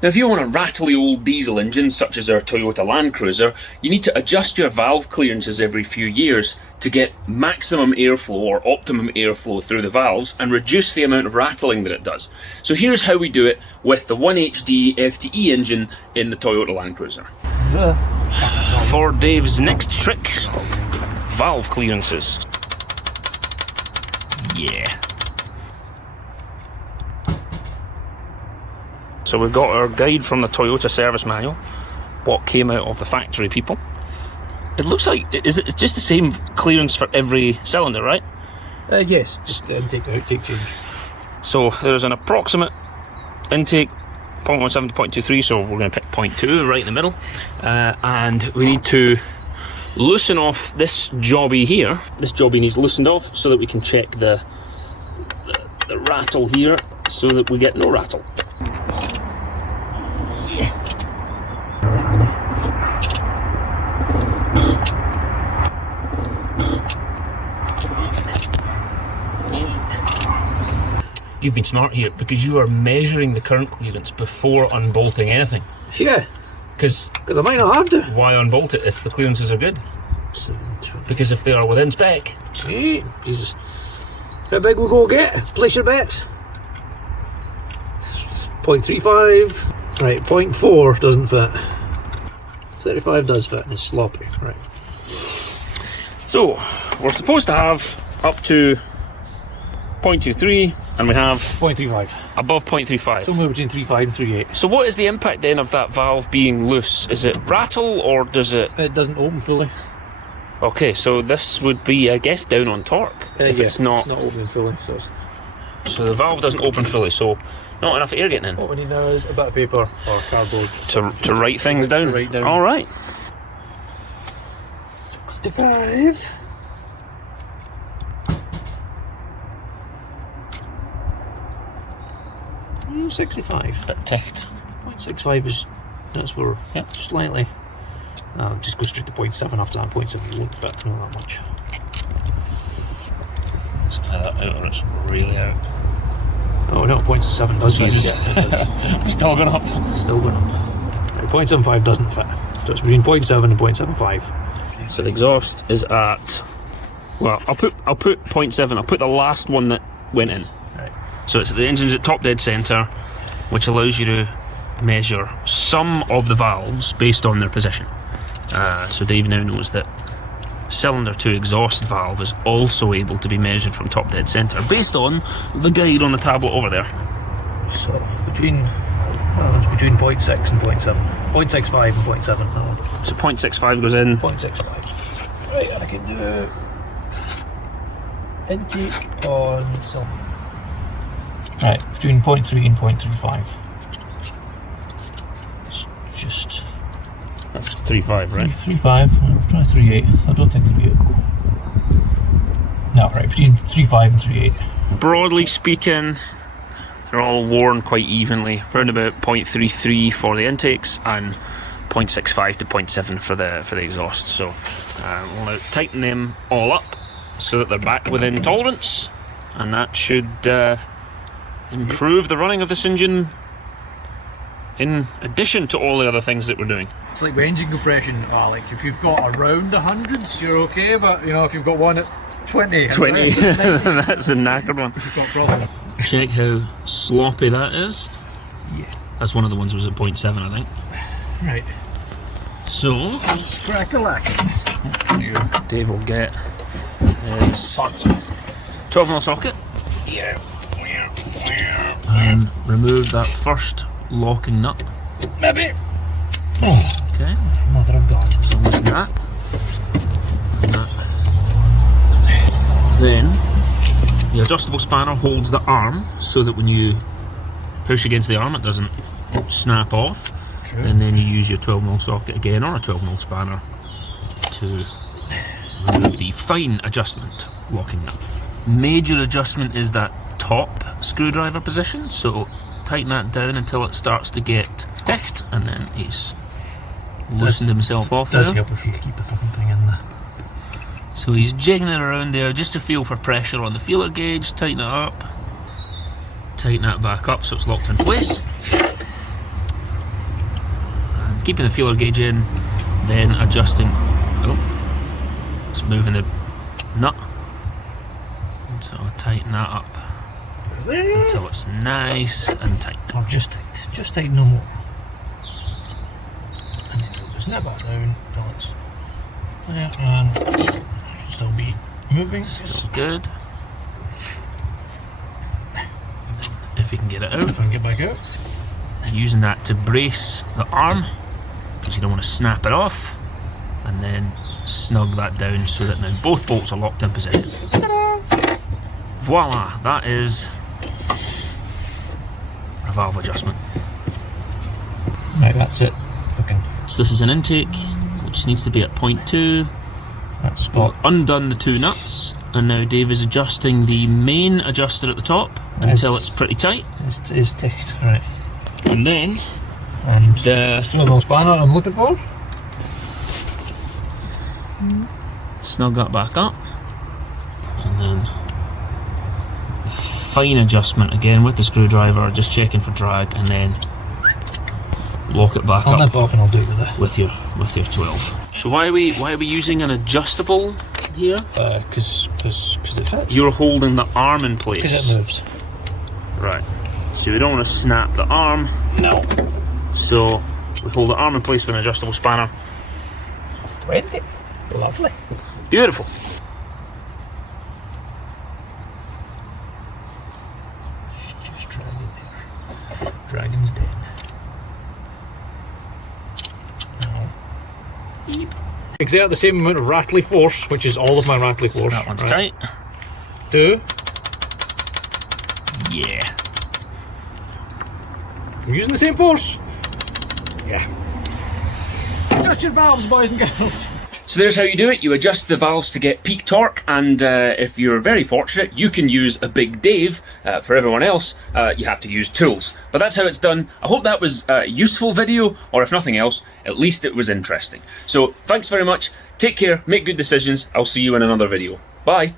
Now if you want a rattly old diesel engine such as our Toyota Land Cruiser, you need to adjust your valve clearances every few years to get maximum airflow or optimum airflow through the valves and reduce the amount of rattling that it does. So here's how we do it with the 1HD FTE engine in the Toyota Land Cruiser. For Dave's next trick, valve clearances. Yeah. So we've got our guide from the Toyota service manual, what came out of the factory people. It looks like, it's just the same clearance for every cylinder, right? Yes, just intake, outtake change. So there's an approximate intake, 0.17 to 0.23, so we're going to pick 0.2 right in the middle. And we need to loosen off this jobby here. This jobby needs loosened off so that we can check the rattle here so that we get no rattle. You've been smart here because you are measuring the current clearance before unbolting anything. Yeah, because I might not have to. Why unbolt it if the clearances are good? Because if they are within spec. Hey, Jesus. How big we go get? Place your bets. 0.35. Right, 0.4 doesn't fit. 35 does fit and it's sloppy. Right. So, we're supposed to have up to 0.23 and we have 0.35. Above 0.35. Somewhere between 3.5 and 3.8. So what is the impact then of that valve being loose? Is it rattle or does it... It doesn't open fully. Okay, so this would be, I guess, down on torque if it's not opening fully. So the valve doesn't open fully, so not enough air getting in. What we need now is a bit of paper or cardboard to write things down. All right. 65. Mm, 65. Bit ticked. 0.65 is, that's where, slightly. Just go straight to 0.7 after that. 0.7 won't fit, not that much. Let's clear that out or it's really out. Oh no, 0.7 does fit. Yeah, We're still going up. Still going up. Right, 0.75 doesn't fit. So it's between 0.7 and 0.75. So the exhaust is at, well, I'll put 0.7. I'll put the last one that went in. Right. So it's the engine's at top dead centre, which allows you to measure some of the valves based on their position. So Dave now knows that cylinder 2 exhaust valve is also able to be measured from top dead centre based on the guide on the tablet over there. So between 0.6 and 0.7. 0.65 and 0.7. So 0.65 goes in. 0.65. Right, I can do intake on some. Right, between 0.3 and 0.35. It's just. That's 3.5, right? 3.5. I'll try 3.8. I don't think 3.8 will go. No, right, between 3.5 and 3.8. Broadly speaking, they're all worn quite evenly. Around about 0.33 for the intakes and 0.65 to 0.7 for the exhaust. So we'll now tighten them all up so that they're back within tolerance, and that should improve the running of this engine in addition to all the other things that we're doing. It's like with engine compression, like if you've got around the hundreds, you're okay, but you know, if you've got one at 20, that's a knackered one. You've got a problem. Check how sloppy that is. Yeah. That's one of the ones that was at 0.7, I think. Right. So, let's crack a lack. Dave will get his 12mm socket. Yeah. And remove that first locking nut. Maybe. Okay. Mother of God. So loosen that. And that. Then the adjustable spanner holds the arm so that when you push against the arm it doesn't snap off. True. And then you use your 12mm socket again or a 12mm spanner to remove the fine adjustment locking nut. Major adjustment is that top screwdriver position, so tighten that down until it starts to get tight, and then he's loosened himself off Does now. help if you keep the fucking thing in there. So he's jigging it around there just to feel for pressure on the feeler gauge. Tighten it up, tighten that back up so it's locked in place. keeping the feeler gauge in, then adjusting. Oh, it's moving the nut. So tighten that up until it's nice and tight. Or just tight, no more. And then we'll just nip that down until it's there, and it should still be moving. Still good. If you can get it out. If I can get back out. Using that to brace the arm, because you don't want to snap it off, and then snug that down so that now both bolts are locked in position. Voila, that is a valve adjustment. Right, that's it. Okay. So this is an intake, which needs to be at 0.2. That's got We've undone the two nuts, and now Dave is adjusting the main adjuster at the top until it's pretty tight. it's tight, right. And then And the little spanner I'm looking for. snug that back up, and then fine adjustment again with the screwdriver, just checking for drag, and then lock it back I'll up nip off and I'll do it with it. with your 12. So why are we using an adjustable here? Because it fits. You're holding the arm in Because place. it moves. Right. So we don't want to snap the arm. No. So we hold the arm in place with an adjustable spanner. 20. Lovely. Beautiful. Just dragging there. Dragon's dead. Now. Exert the same amount of rattly force, which is all of my rattly force. That one's right? tight. 2. Yeah. We're using the same force. Yeah. Adjust your valves, boys and girls. So there's how you do it. You adjust the valves to get peak torque, and if you're very fortunate, you can use a Big Dave. For everyone else, you have to use tools. But that's how it's done. I hope that was a useful video, or if nothing else, at least it was interesting. So thanks very much. Take care, make good decisions. I'll see you in another video. Bye.